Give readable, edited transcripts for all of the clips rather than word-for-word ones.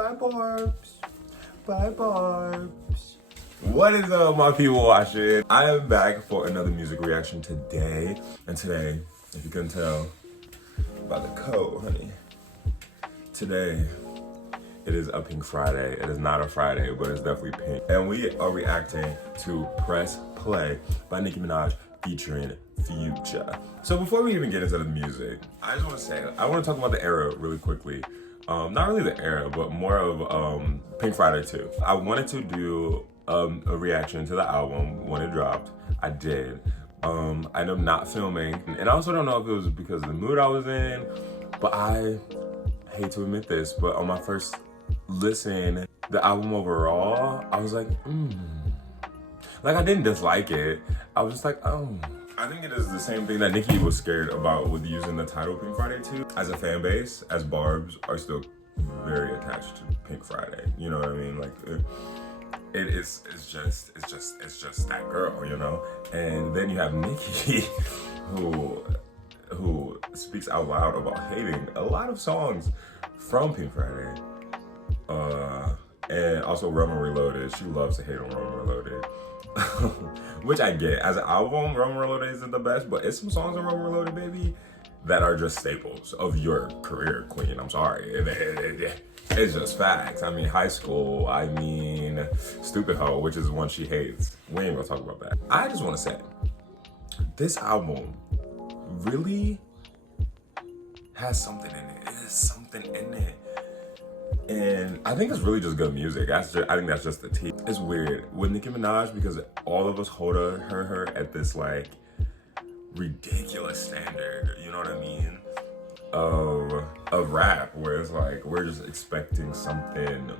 Bye, Barbs. Bye, Barbs. What is up, my people watching? I am back for another music reaction today. And today, if you couldn't tell by the coat, honey, today it is a Pink Friday. It is not a Friday, but it's definitely pink. And we are reacting to Press Play by Nicki Minaj featuring Future. So before we even get into the music, I just want to say, I want to talk about the era really quickly. Not really the era, but more of Pink Friday 2. I wanted to do a reaction to the album when it dropped. I did. I ended up not filming, and I also don't know if it was because of the mood I was in, but I hate to admit this, but on my first listen, the album overall, I was like, Like, I didn't dislike it. I was just like, I think it is the same thing that Nicki was scared about with using the title Pink Friday 2. As a fan base, as Barbs are still very attached to Pink Friday. You know what I mean? Like, it's just that girl, you know? And then you have Nicki, who speaks out loud about hating a lot of songs from Pink Friday. And also Rum and Reloaded. She loves to hate on Rum and Reloaded. Which I get. As an album, Rum and Reloaded isn't the best, but it's some songs on Rum and Reloaded, baby, that are just staples of your career, queen. I'm sorry. It's just facts. I mean, High School, I mean, Stupid Hoe, which is one she hates. We ain't gonna talk about that. I just wanna say, this album really has something in it. It has something in it. And I think it's really just good music. I think that's just the tea. It's weird with Nicki Minaj because all of us hold her at this like ridiculous standard, you know what I mean? Of rap, where it's like we're just expecting something.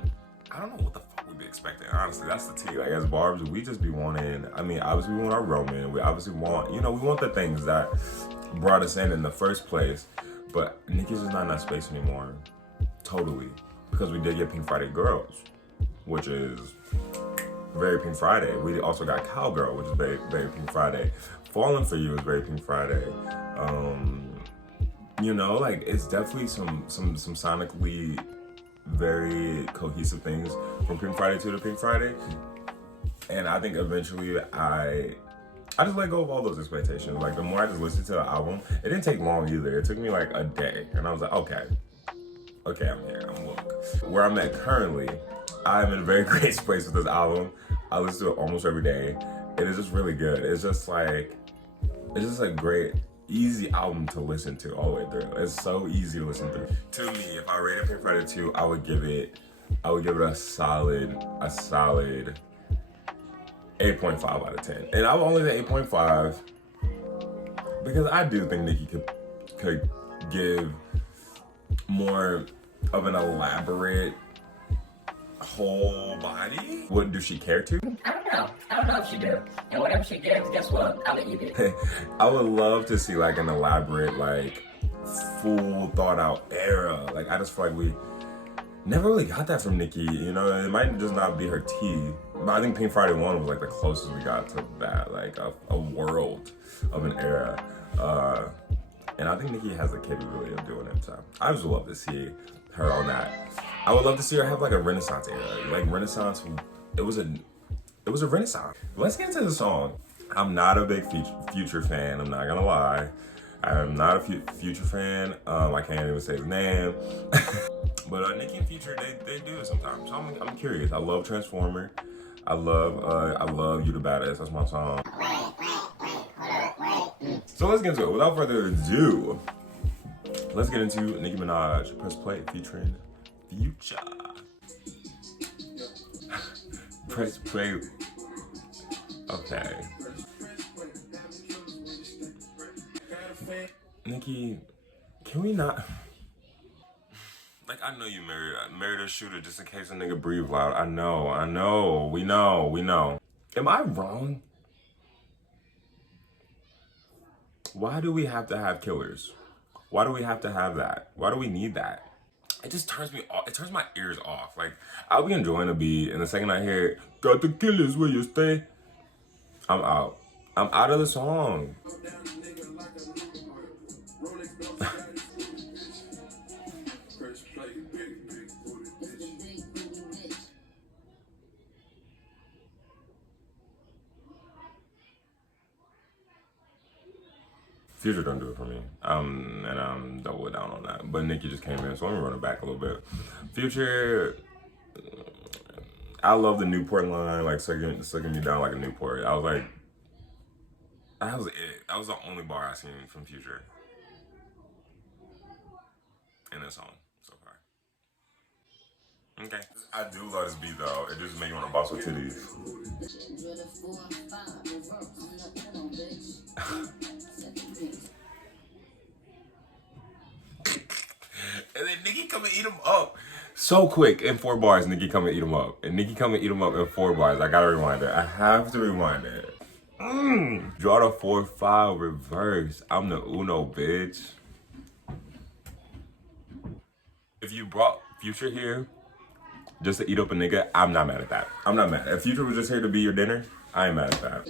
I don't know what the fuck we'd be expecting. Honestly, that's the tea. Like, as Barbs, we just be wanting. I mean, obviously we want our Roman. We obviously want, we want the things that brought us in the first place. But Nicki's just not in that space anymore. Totally. Because we did get Pink Friday Girls, which is very Pink Friday. We also got Cowgirl, which is very, very Pink Friday. Falling for You is very Pink Friday. Like, it's definitely some sonically very cohesive things from Pink Friday 2 to Pink Friday. And I think eventually I just let go of all those expectations. Like, the more I just listened to the album, it didn't take long either. It took me like a day. And I was like, okay, I'm here, I'm woke. Where I'm at currently, I'm in a very great space with this album. I listen to it almost every day. It is just really good. It's just a great, easy album to listen to all the way through. It's so easy to listen through. To me, if I rated Pink Friday 2, I would give it a solid 8.5 out of 10. And I would only say 8.5 because I do think Nicki could give more of an elaborate whole body. What, do she care to? I don't know if she do. And whatever she gives, guess what? I'll let you do. I would love to see like an elaborate, like full thought out era. Like, I just feel like we never really got that from Nicki, It might just not be her tea. But I think Pink Friday 1 was like the closest we got to that, like a world of an era. And I think Nicki has the capability of doing it, so I just would love to see her on that. I would love to see her have like a Renaissance era, like Renaissance. It was a Renaissance. Let's get into the song. I'm not a big Future fan. I'm not gonna lie. I'm not a Future fan. I can't even say his name. But Nicki and Future, they do it sometimes. So I'm curious. I love Transformer. I love You the Baddest. That's my song. So let's get into it. Without further ado, let's get into Nicki Minaj, Press Play, featuring Future. Press Play. Okay. Nicki, can we not? Like, I know you married a shooter just in case a nigga breathe loud. I know. We know. Am I wrong? Why do we have to have killers? Why do we have to have that? Why do we need that? It just turns me off. It turns my ears off. Like, I'll be enjoying a beat, and the second I hear, got the killers where you stay, I'm out. I'm out of the song. Future don't do it for me. And I'm double down on that. But Nicki just came in, so I'm gonna run it back a little bit. Future, I love the Newport line, like sucking me down like a Newport. I was like, that was it. That was the only bar I seen from Future in this song so far. Okay. I do love this beat though. It just makes me want to bounce with titties. And then Nicki come and eat him up. So quick in 4 bars, Nicki come and eat him up. And Nicki come and eat him up in 4 bars. I gotta rewind it. I have to rewind it. Draw the 4-5 reverse. I'm the Uno, bitch. If you brought Future here just to eat up a nigga, I'm not mad at that. I'm not mad. If Future was just here to be your dinner, I ain't mad at that.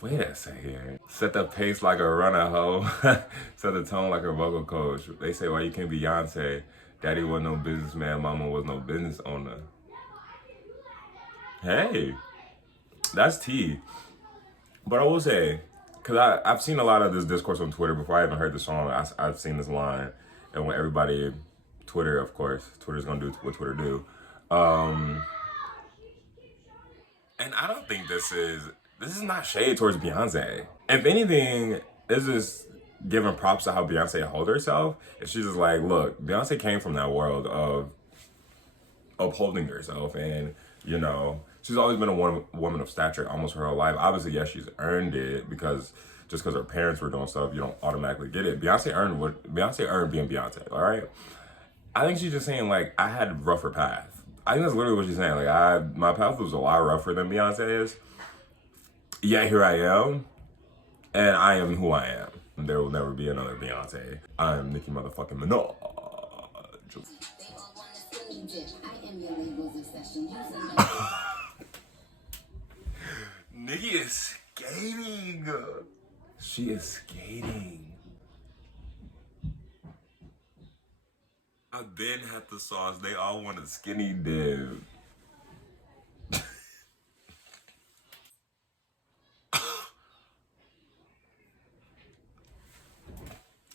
Wait a second. Set the pace like a runner, ho. Set the tone like a vocal coach. They say, why you can't be Beyonce? Daddy wasn't no businessman, mama was no business owner. Hey, that's tea. But I will say, because I've seen a lot of this discourse on Twitter before I even heard the song. I've seen this line. And when everybody, Twitter, of course, Twitter's going to do what Twitter do. And I don't think this is not shade towards Beyonce. If anything, this is giving props to how Beyonce holds herself. And she's just like, look, Beyonce came from that world of upholding herself. And, you know, she's always been a woman of stature almost her whole life. Obviously, yes, she's earned it because just because her parents were doing stuff, you don't automatically get it. Beyonce earned being Beyonce, all right? I think she's just saying, like, I had a rougher path. I think that's literally what she's saying. Like, my path was a lot rougher than Beyonce is. Yet here I am, and I am who I am. There will never be another Beyonce. I am Nicki motherfucking Minaj. Nicki is skating. She is skating. I've been had the sauce. They all want a skinny dip.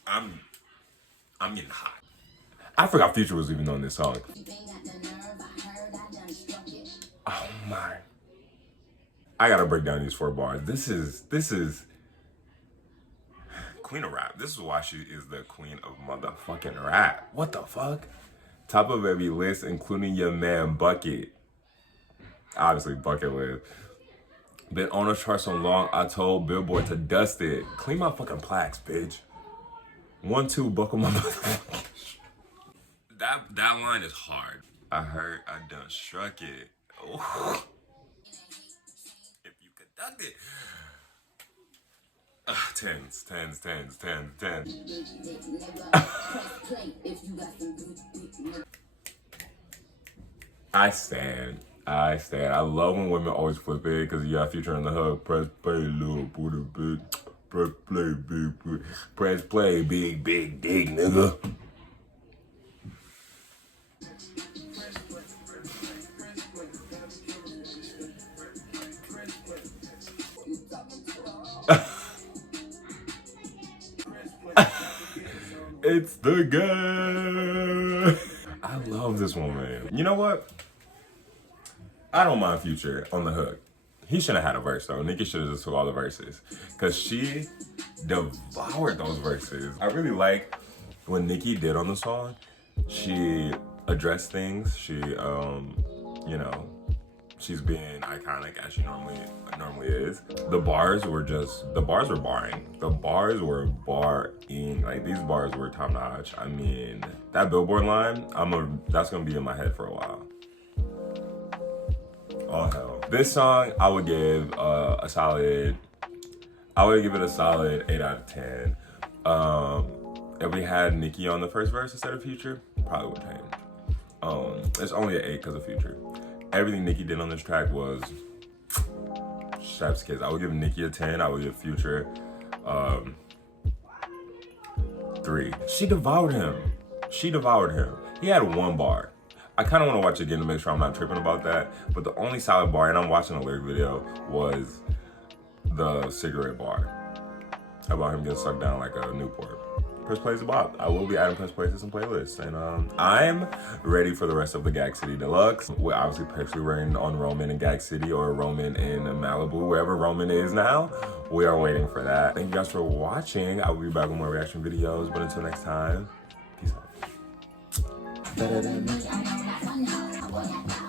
I'm getting hot. I forgot Future was even on this song. Oh my. I gotta break down these 4 bars. This is queen of rap. This is why she is the queen of motherfucking rap. What the fuck? Top of every list, including your man Bucket. Obviously, Bucket list. Been on the chart so long, I told Billboard to dust it. Clean my fucking plaques, bitch. 1, 2, buckle my motherfucking. That line is hard. I heard I done struck it. Oh. If you conduct it. Tens. I stand. I love when women always flip it because you got Future in the hook. Press play, little booty, big. Press play, big. Press play, big dig, nigga. It's the guy. I love this woman. You know what? I don't mind Future on the hook. He shouldn't have had a verse though. Nicki should have just took all the verses. Cause she devoured those verses. I really like when Nicki did on the song. She addressed things. She, you know, she's being iconic as she normally is. The bars were barring. The bars were barring. Like these bars were top notch. I mean, that Billboard line, that's gonna be in my head for a while. Oh hell. This song, I would give it a solid 8 out of 10. If we had Nicki on the first verse instead of Future, probably would change. It's only an 8 because of Future. Everything Nicki did on this track was chef's kiss. I would give Nicki a 10. I would give Future 3. She devoured him. He had 1 bar. I kind of want to watch it again to make sure I'm not tripping about that. But the only solid bar, and I'm watching a lyric video, was the cigarette bar about him getting sucked down like a Newport. Press Play is a bop. I will be adding Press Play to some playlists. And I'm ready for the rest of the Gag City Deluxe. We're obviously partially rating on Roman in Gag City or Roman in Malibu, wherever Roman is now. We are waiting for that. Thank you guys for watching. I will be back with more reaction videos. But until next time, peace out.